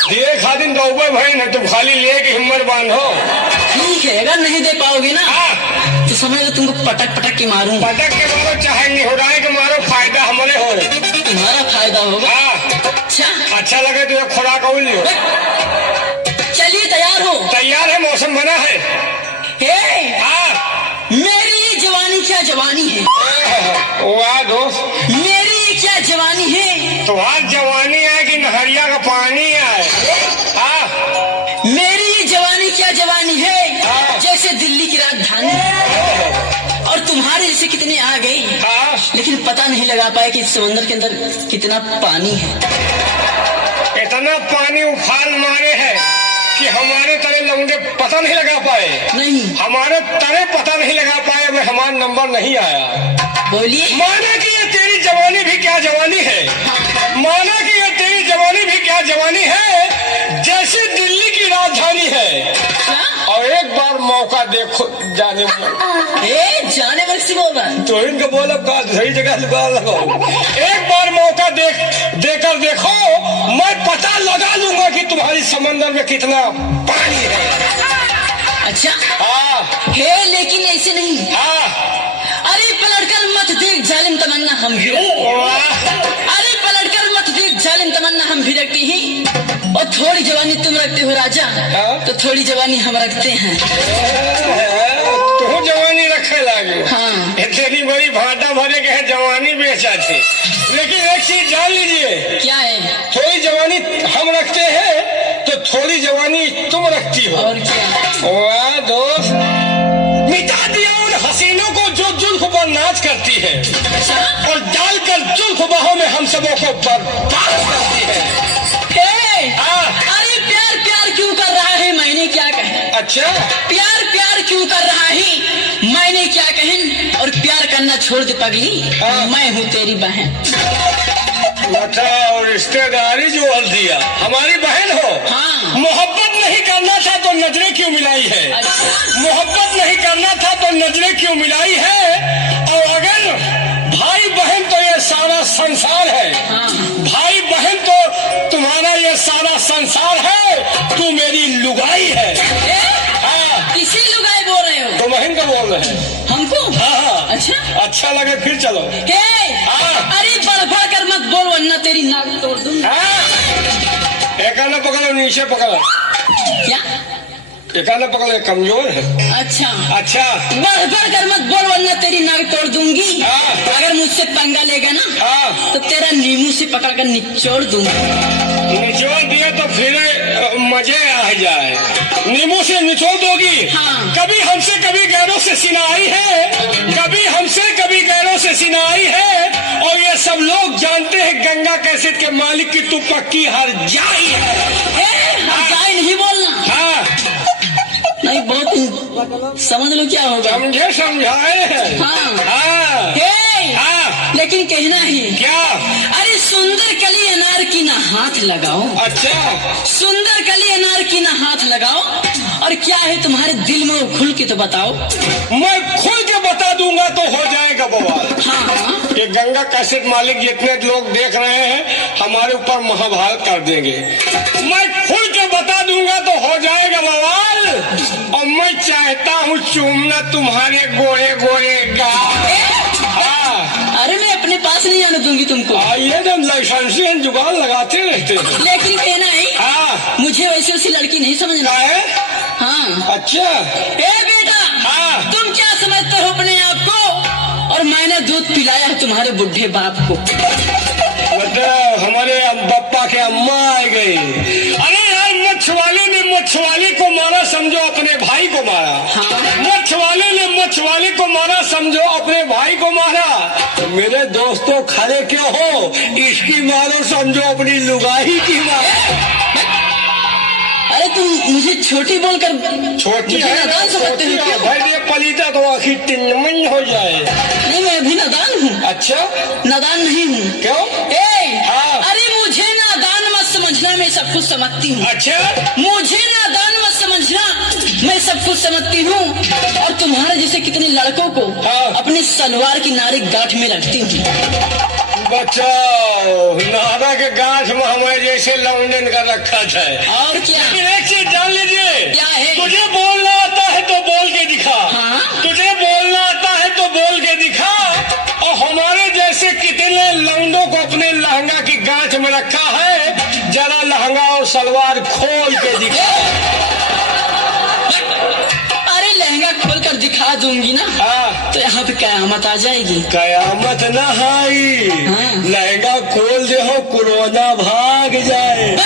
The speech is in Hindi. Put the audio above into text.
दिए खातिर दौबे भाई न तुम खाली ले के हिम्मत बांधो। ठीक है, अगर नहीं दे पाओगे ना तो समझ लो तुमको पटक पटक के मारूं। पटक के मारो चाहे निहुराए के मारो, फायदा हमारे हो। तुम्हारा फायदा होगा। अच्छा लगे तो एक खुराक और लियो। चलिए तैयार हो। तैयार है, मौसम बना है। मेरी जवानी क्या जवानी है। वाह दोस्त, मेरी क्या जवानी है। तुम्हारी जवानी है कि नहरिया का पानी है। मेरी जवानी क्या जवानी है, जैसे दिल्ली की राजधानी। और तुम्हारे जैसे कितने आ गए, लेकिन पता नहीं लगा पाए कि इस समंदर के अंदर कितना पानी है। इतना पानी उफान मारे है कि हमारे तरह लौंडे पता नहीं लगा पाए। नहीं, हमारे तरह पता नहीं लगा पाए, मैं हमारा नंबर नहीं आया। बोलिए। माना कि ये तेरी जवानी भी क्या जवानी है। माना कि ये तेरी जवानी भी क्या जवानी है, जैसे दिल्ली की राजधानी है। और एक बार मौका देखो जाने जाने मन से बोल रहा है तो इनका बोला सही जगह लगाओ। एक बार मौका देकर देखो, मैं पता लगा लूंगा कि तुम्हारी समंदर में कितना पानी है। अच्छा है, लेकिन ऐसे नहीं। अरे पलटकर मत देख जालिम तमन्ना हम भी। अरे पलटकर मत देख जालिम तमन्ना हम भी रखते हैं। और थोड़ी जवानी तुम रखते हो राजा, तो थोड़ी जवानी हम रखते हैं। तो जवानी रखे लागे। हाँ, इतनी बड़ी भाटा भरे के है जवानी बेचा थे। लेकिन एक चीज जान लीजिए। क्या है। थोड़ी जवानी हम रखते हैं तो थोड़ी जवानी तुम रखती हो। और क्या। वाह दोस्त, मिटा दिया उन हसीनों को जो जुल्फ पर नाच करती है। और डालकर जुल्फ बाहों में हम सबों को बर्बाद करती है। अरे प्यार प्यार क्यों कर रहा है, मैंने क्या कहें। अच्छा, प्यार प्यार क्यों कर रहा है, मैंने क्या कहें। और प्यार करना छोड़ दे पगली, मैं हूँ तेरी बहन। अच्छा, और रिश्तेदारी जो हल दिया, हमारी बहन हो। मोहब्बत नहीं करना था तो नजरें क्यों मिलाई है। मोहब्बत नहीं करना था तो नजरें क्यों मिलाई है। और अगर भाई बहन तो ये सारा संसार है। भाई बहन तो तुम्हारा ये सारा संसार है। तू मेरी लुगाई है। किसी लुगाई बोल रहे हो। तो बहन का बोल रहे हैं हमको। अच्छा लगे फिर चलो। अरे बढ़ कर मत बोल, वरना तेरी नाक तोड़ दूंगा। एक न पकड़ो, नीचे पकड़ो। क्या एक न पकड़ो, कमजोर है। अच्छा, बढ़ कर मत बोल, वरना तेरी नाक तोड़ दूंगी। अगर मुझसे पंगा लेगा ना तो तेरा नींबू से पकड़ कर निचोड़ दूंगा। निचोड़ दिया तो फिर मजे आ जाए। नींबू से निचोड़ दोगी। कभी हमसे कभी गैरों से सिनाई है। कभी हमसे कभी गैरों से सिनाई है। और ये सब लोग जानते हैं गंगा कैसेट के मालिक की तू पक्की हर जाई है। हर जाई नहीं बोलना। नहीं, बहुत समझ लो क्या होगा। समझे, समझाए हैं। लेकिन कहना है क्या। अरे सुंदर कली अनार की ना हाथ लगाओ। अच्छा, सुंदर कली अनार की ना हाथ लगाओ। और क्या है तुम्हारे दिल में, वो खुल के तो बताओ। मैं खुल के बता दूंगा तो हो जाएगा बवाल। ये गंगा कैसेट मालिक जितने लोग देख रहे हैं हमारे ऊपर महाभारत कर देंगे। मैं खुल के बता दूंगा तो हो जाएगा बवाल। और मैं चाहता हूँ चूमना तुम्हारे गोरे गोरे गाल। अरे मैं अपने पास नहीं आने दूंगी तुमको। ये तो लाइसेंसी जुगाड़ लगाते रहते हैं। लेकिन कहना है मुझे वैसे वैसी लड़की नहीं समझना है। अच्छा, बेटा, तुम क्या समझते हो अपने आप को। और मैंने दूध पिलाया है तुम्हारे बुढ़े बाप को। मतलब हमारे बप्पा के अम्मा आ गई। अरे यार, मछुआले ने मछुआले को मारा समझो अपने भाई को मारा। मछुआले ने मछुआले को मारा समझो अपने भाई को मारा। मेरे दोस्तों खड़े क्यों हो, इसकी मारो समझो अपनी लुगाई की मारो। अरे तुम मुझे छोटी बोलकर छोटी है, समझते हो। भाई ये पलीता तो आखिर तिनमन हो जाए। नहीं, मैं अभी नादान हूँ। अच्छा, नादान नहीं हूँ। क्यों। अरे मुझे नादान मत समझना, मैं सब कुछ समझती हूँ। अच्छा, मुझे नादान मत समझना, मैं सब कुछ समझती हूँ। और तुम्हारे जैसे कितने लड़कों को अपनी सलवार की नारी गांठ में रखती हूँ। बचाओ, नारा के गांठ में हमें जैसे लौंडन का रखा था। और क्या? लेकिन एक चीज जान लीजिए, क्या है? तुझे बोलना आता है तो बोल के दिखा। हाँ? तुझे बोलना आता है तो बोल के दिखा। और हमारे जैसे कितने लौंडों को अपने लहंगा की गांठ में रखा है, जरा लहंगा और सलवार खोल के दिखा। अरे लहंगा खोल कर दिखा दूंगी ना, हाँ, तो यहाँ पे कयामत आ जाएगी। कयामत न आई, हाँ। लहंगा खोल दे हो, कोरोना भाग जाए।